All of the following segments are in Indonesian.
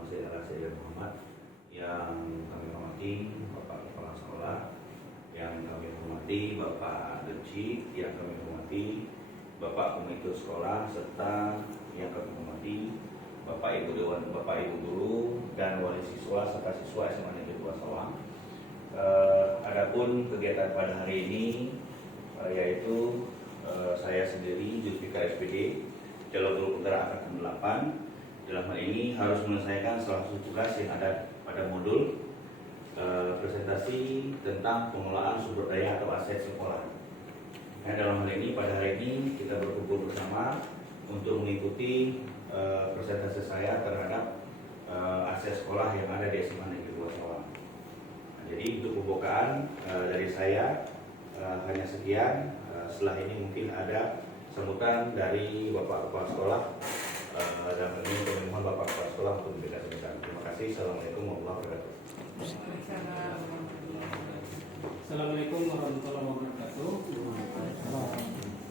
Nama saya Rasyid Muhammad. Yang kami hormati Bapak Kepala Sekolah, yang kami hormati Bapak Deci, yang kami hormati Bapak Komite Sekolah, serta yang kami hormati Bapak Ibu Dewan, Bapak Ibu Guru, dan wali siswa serta siswa SMA Negeri 2 Sawang. Adapun kegiatan pada hari ini yaitu saya sendiri Zulfikar SPD, calon guru penggerak angkatan 8. Dalam hal ini harus menyelesaikan salah satu tugas yang ada pada modul presentasi tentang pengelolaan sumber daya atau aset sekolah. Nah, dalam hal ini pada hari ini kita berkumpul bersama untuk mengikuti presentasi saya terhadap aset sekolah yang ada di SMA Negeri 2 Sawang. Nah, jadi untuk pembukaan dari saya hanya sekian. Setelah ini mungkin ada sambutan dari Bapak Kepala Sekolah, dan ini kami mohon Bapak Kepala Sekolah untuk memberikan sambutan. Terima kasih. Assalamualaikum warahmatullahi wabarakatuh. Assalamualaikum warahmatullahi wabarakatuh.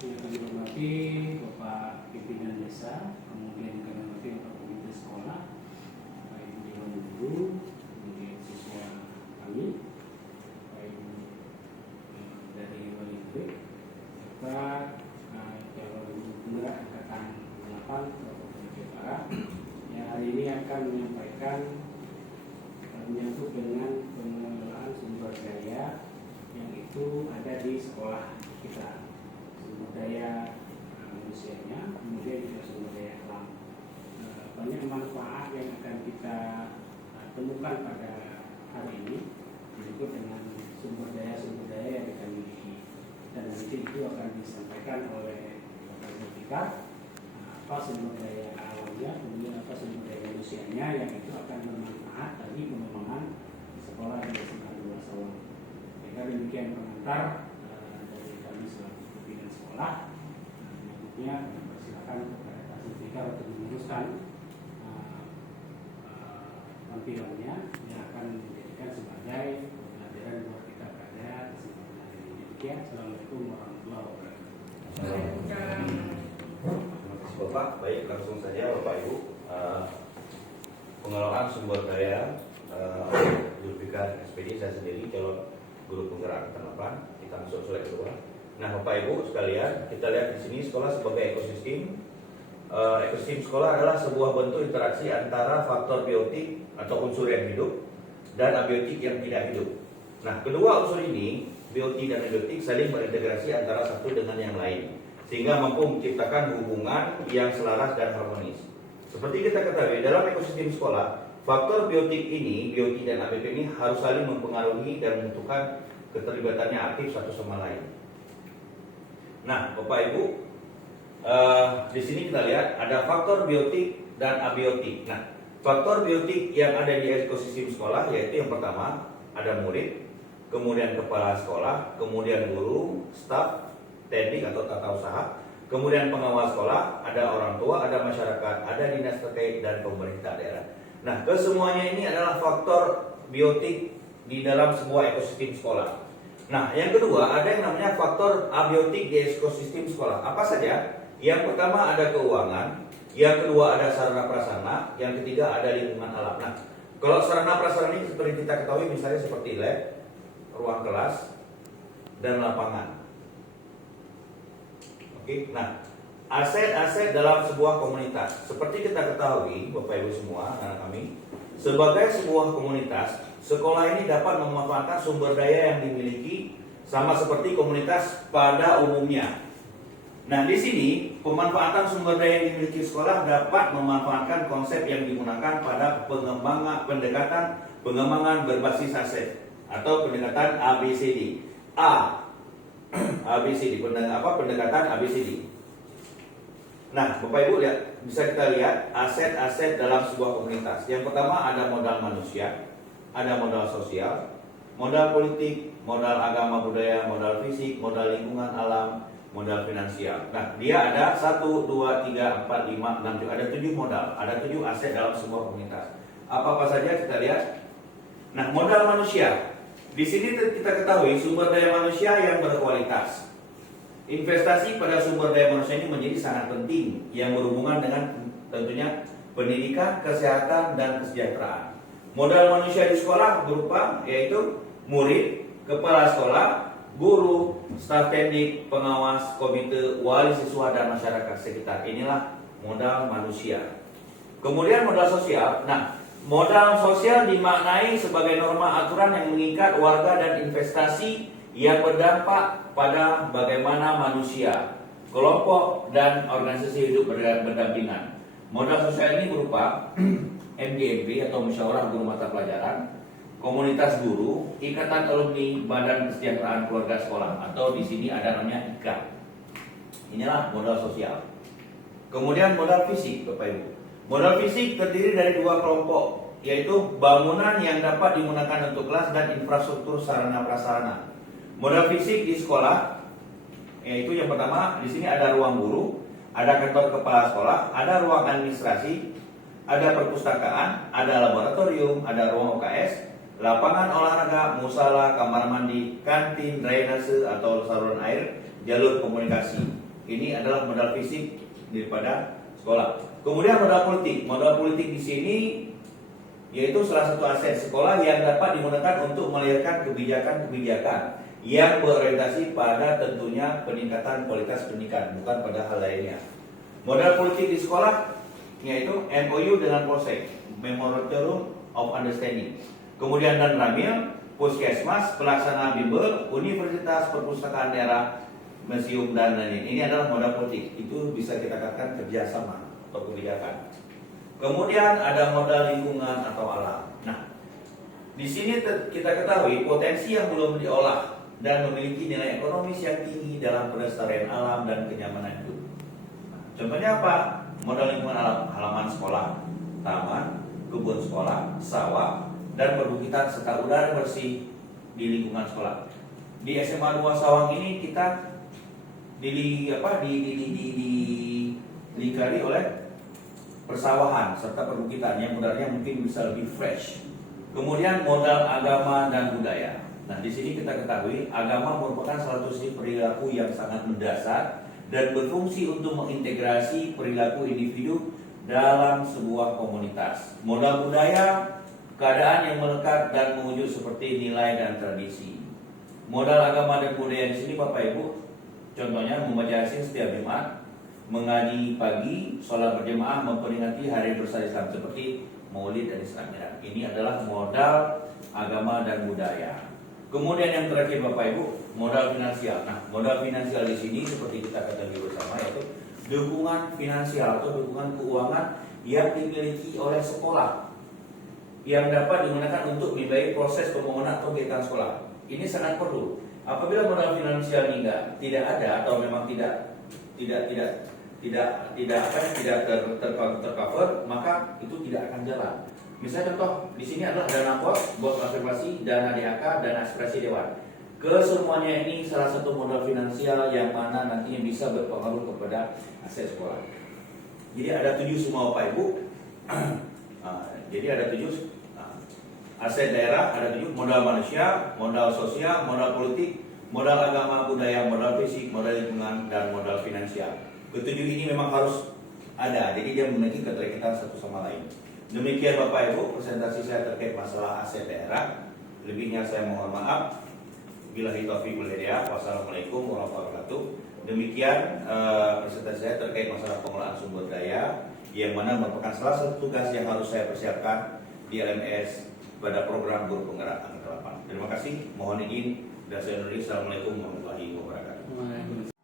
Yang kami hormati Bapak Pimpinan Desa, kemudian kami hormati Bapak Komite Sekolah, Bapak Ibu Dewan Guru, kemudian siswa kami, baik dari wali murid, serta calon guru penggerak angkatan 8 Kabupaten Jepara, yang hari ini akan menyampaikan menyangkut dengan pengelolaan sumber daya yang itu ada di sekolah kita, sumber daya manusianya, kemudian juga sumber daya alam. Banyak manfaat yang akan kita temukan pada hari ini berikut dengan sumber daya yang kita miliki, dan nanti itu akan disampaikan oleh Bapak Zulfikar apa sumber daya alamnya, kemudian apa sumber daya manusianya yang itu akan bermanfaat bagi pengembangan sekolah di SMA 2 Sawang. Sehingga demikian pengantar dari kami selaku pimpinan sekolah. Berikutnya kami persilakan kepada Pak Zulfikar untuk meneruskan tampilannya yang akan dijadikan sebagai pembelajaran buat kita pada kesempatan hari ini. Demikian, Assalamualaikum warahmatullahi wabarakatuh. Terima kasih Bapak. Baik, langsung saja Bapak Ibu. Pengelolaan sumber daya Zulfikar SPD, saya sendiri calon guru penggerak angkatan 8. Kita masuk slide kedua. Nah, Bapak Ibu sekalian, kita lihat di sini sekolah sebagai ekosistem. Ekosistem sekolah adalah sebuah bentuk interaksi antara faktor biotik atau unsur yang hidup dan abiotik yang tidak hidup. Nah, kedua unsur ini, biotik dan abiotik, saling berintegrasi antara satu dengan yang lain, sehingga mampu menciptakan hubungan yang selaras dan harmonis. Seperti kita ketahui, dalam ekosistem sekolah, faktor biotik dan abiotik ini harus saling mempengaruhi dan menentukan keterlibatannya aktif satu sama lain. Nah, Bapak Ibu, di sini kita lihat ada faktor biotik dan abiotik. Nah, faktor biotik yang ada di ekosistem sekolah yaitu yang pertama ada murid, kemudian kepala sekolah, kemudian guru, staf, teknik atau tata usaha, kemudian pengawal sekolah, ada orang tua, ada masyarakat, ada dinas terkait dan pemerintah daerah. Nah, kesemuanya ini adalah faktor biotik di dalam sebuah ekosistem sekolah. Nah, yang kedua ada yang namanya faktor abiotik di ekosistem sekolah. Apa saja? Yang pertama ada keuangan, yang kedua ada sarana prasarana, yang ketiga ada lingkungan alam. Nah, kalau sarana prasarana ini seperti kita ketahui misalnya seperti lab, ruang kelas, dan lapangan. Oke, nah aset-aset dalam sebuah komunitas. Seperti kita ketahui, Bapak Ibu semua, anak kami, sebagai sebuah komunitas, sekolah ini dapat memanfaatkan sumber daya yang dimiliki sama seperti komunitas pada umumnya. Nah, di sini pemanfaatan sumber daya yang dimiliki sekolah dapat memanfaatkan konsep yang digunakan pada pengembangan berbasis aset atau pendekatan ABCD. ABCD, pendekatan ABCD. Nah, Bapak Ibu lihat, bisa kita lihat aset-aset dalam sebuah komunitas. Yang pertama ada modal manusia, ada modal sosial, modal politik, modal agama budaya, modal fisik, modal lingkungan alam, modal finansial. Nah, dia ada 1, 2, 3, 4, 5, 6, ada 7 modal, ada 7 aset dalam sebuah komunitas. Apa-apa saja kita lihat. Nah, modal manusia. Di sini kita ketahui sumber daya manusia yang berkualitas. Investasi pada sumber daya manusia ini menjadi sangat penting yang berhubungan dengan tentunya pendidikan, kesehatan, dan kesejahteraan. Modal manusia di sekolah berupa yaitu murid, kepala sekolah, guru, staf teknik, pengawas, komite, wali siswa, dan masyarakat sekitar. Inilah modal manusia. Kemudian modal sosial. Nah, modal sosial dimaknai sebagai norma aturan yang mengikat warga dan investasi yang berdampak pada bagaimana manusia, kelompok, dan organisasi hidup berdampingan. Modal sosial ini berupa MGMP atau Musyawarah Guru Mata Pelajaran, komunitas guru, ikatan alumni, badan kesejahteraan keluarga sekolah, atau di sini ada namanya IKA. Inilah modal sosial. Kemudian modal fisik, Bapak Ibu. Modal fisik terdiri dari dua kelompok, yaitu bangunan yang dapat digunakan untuk kelas dan infrastruktur sarana prasarana. Modal fisik di sekolah, yaitu yang pertama di sini ada ruang guru, ada kantor kepala sekolah, ada ruang administrasi, ada perpustakaan, ada laboratorium, ada ruang UKS, lapangan olahraga, musala, kamar mandi, kantin, drainase atau saluran air, jalur komunikasi. Ini adalah modal fisik daripada sekolah. Kemudian modal politik. Modal politik di sini yaitu salah satu aset sekolah yang dapat digunakan untuk melahirkan kebijakan-kebijakan yang berorientasi pada tentunya peningkatan kualitas pendidikan, bukan pada hal lainnya. Modal politik di sekolah yaitu MOU dengan Polsek, Memorandum of Understanding. Kemudian dan Ramil, Puskesmas, pelaksana bimbel, Universitas, perpustakaan daerah, museum, dan lain-lain. Ini adalah modal politik. Itu bisa kita katakan kerjasama atau kebijakan. Kemudian ada modal lingkungan atau alam. Nah, di sini kita ketahui potensi yang belum diolah dan memiliki nilai ekonomis yang tinggi dalam pelestarian alam dan kenyamanan hidup. Contohnya apa? Modal lingkungan alam, halaman sekolah, taman, kebun sekolah, sawah, dan perbukitan serta udara bersih di lingkungan sekolah. Di SMA 2 Sawang ini kita dilingkari oleh persawahan serta perbukitan yang udaranya mungkin bisa lebih fresh. Kemudian modal agama dan budaya. Nah, di sini kita ketahui agama merupakan salah satu sisi perilaku yang sangat mendasar dan berfungsi untuk mengintegrasi perilaku individu dalam sebuah komunitas. Modal budaya, keadaan yang melekat dan mewujud seperti nilai dan tradisi. Modal agama dan budaya di sini Bapak Ibu, contohnya membaca Yasin setiap Jumat, mengaji pagi, sholat berjamaah, memperingati hari besar Islam seperti Maulid dan Isra Mi'raj. Ini adalah modal agama dan budaya. Kemudian yang terakhir Bapak Ibu, modal finansial. Nah, modal finansial di sini seperti kita ketahui bersama yaitu dukungan finansial atau dukungan keuangan yang dimiliki oleh sekolah yang dapat digunakan untuk membiayai proses pembangunan atau kegiatan sekolah. Ini sangat perlu. Apabila modal finansial ini tidak ada atau memang tidak tercover, maka itu tidak akan jalan. Misalnya contoh di sini adalah dana bos konservasi, dana DAK, dana aspirasi dewan. Kesemuanya ini salah satu modal finansial yang mana nantinya bisa berpengaruh kepada aset sekolah. Jadi ada 7 semua Bapak Ibu. Jadi ada 7 aset daerah, ada 7 modal manusia, modal sosial, modal politik, modal agama, budaya, modal fisik, modal lingkungan, dan modal finansial. Ketujuh ini memang harus ada, jadi dia memiliki keterkaitan satu sama lain. Demikian Bapak Ibu presentasi saya terkait masalah aset daerah. Lebihnya saya mohon maaf. Billahi taufiq wal hidayah. Wassalamualaikum warahmatullahi wabarakatuh. Demikian presentasi saya terkait masalah pengelolaan sumber daya, yang mana merupakan salah satu tugas yang harus saya persiapkan di LMS pada program Guru Penggerak Angkatan 8. Terima kasih. Mohon izin dan saya undur diri. Assalamualaikum warahmatullahi wabarakatuh.